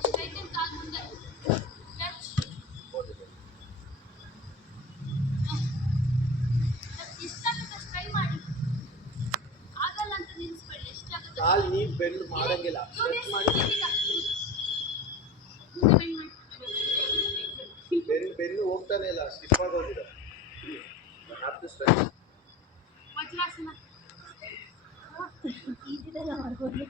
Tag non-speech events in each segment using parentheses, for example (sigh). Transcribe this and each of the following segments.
Straighten ಕಾಲ್ ಮುಂದೆ stretch ಎಷ್ಟಾಗುತ್ತೆ try ಮಾಡಿ ಆಗಲ್ಲ ಅಂತ ನಿಲ್ಸ್ಬೇಡಿ ಎಷ್ಟಾಗುತ್ತೆ ಕಾಲ್ ನೀವ್ ಬೆಂಡ್ ಮಾಡಂಗಿಲ್ಲ ಇವ್ನೇ ಸ್ಟ್ರೆಚ್ ಮಾಡಿ ಹಿಂದೆ bend ಮಾಡಿ. ಬೆಂಡ್ ಬೆಂಡ್ ಹೋಗ್ತಾನೆ ಇಲ್ಲ ಸ್ಟಿಫ್ ಆಗೋಗಿದೆ ಹ್ಯಾವ್ ಟು ಸ್ಟ್ರೆಚ್ ವಜ್ರಾಸನ ಈಜಿದೆಲ್ಲ ಮಾಡ್ಬೋದು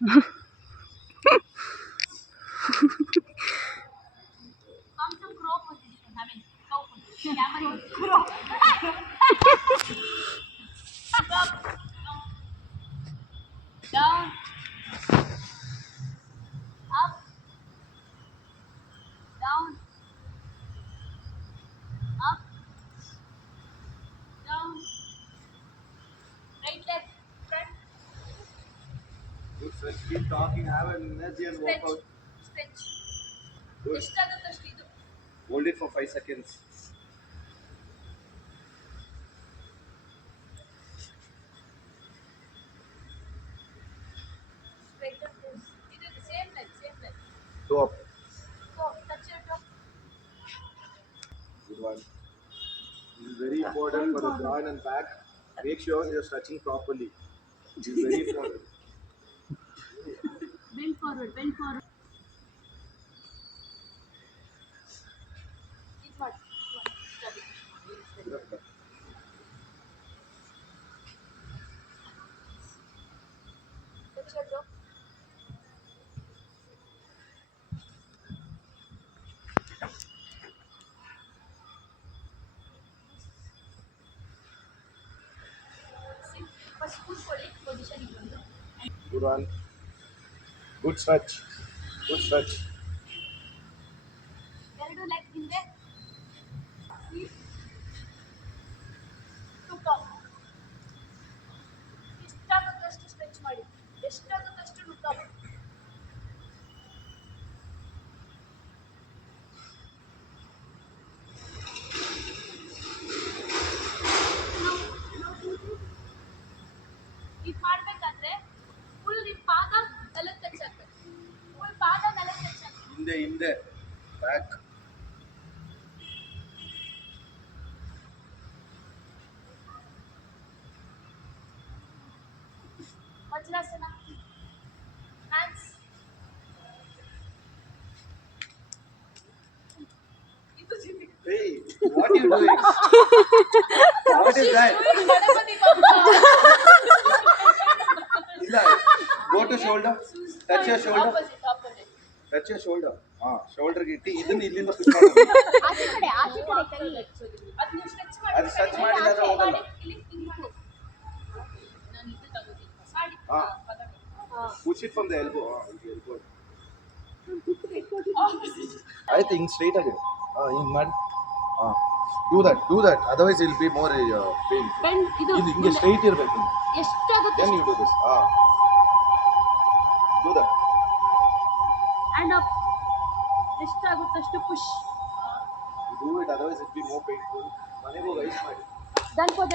(laughs) 哼，哼，哈哈哈哈哈！刚从床上坐起来，下面，下面，下面，下面，下面。Stretch, keep talking, have an energy and stretch, out. Good. Hold it for 5 seconds. Go up. Go up. Touch your top. Good one. This is very important for the groin and back. Make sure you're stretching properly. This is very (laughs) important. forward, bend forward. Good one. Good stretch good stretch ಎರಡು leg ಹಿಂದೆ. ಎಷ್ಟಾಗುತ್ತಷ್ಟು stretch ಮಾಡಿ? ಎಷ್ಟಾಗುತ್ತಷ್ಟು ನುಗ್ಗಬೇಕು இந்த இந்த back Hey, what are you doing? (laughs) go to shoulder, touch your shoulder. Opposite, shoulder ಹಾ shoulder ಇಟ್ಟು ಇದನ್ನ ಇಲ್ಲಿಂದ push ಮಾಡು ಆಚೆ ಕಡೆ ಆಚೆ ಕಡೆ ಕೈ ಅದನ್ನ ಸ್ಟ್ರೆಚ್ ಮಾಡಿ. ಅದು stretch ಮಾಡಿದಾಗ ಆಚೆ ಹೋಗಲ್ಲ. ಇಲ್ಲಿ. ನಾನು ಇದು ತಗೋತೀನಿ. ಮಾಡಿ. ಹಾ. ಪಕ್ಕಕ್ಕೆ. push it from the elbow ಹಾ ಇದು elbow. (laughs) ಆಯ್ತು ಹಿಂಗ್ ಸ್ಟ್ರೈಟ್ ಆಗಿ ಹಾ ಹಿಂಗ್ ಮಾಡಿ ಹಾ do that do that otherwise will be more pain Bend, ಇದು ಇದು ಹಿಂಗೆ ಸ್ಟ್ರೈಟ್ ಇರಬೇಕು ಎಷ್ಟಾಗುತ್ತೆ ದೆನ್ ಯು ಡೂ ದಿಸ್ ಹಾ do that stand up ಎಷ್ಟಾಗುತ್ತಷ್ಟು push do be more painful ಮನೆಗೆ ಮಾಡಿ Done for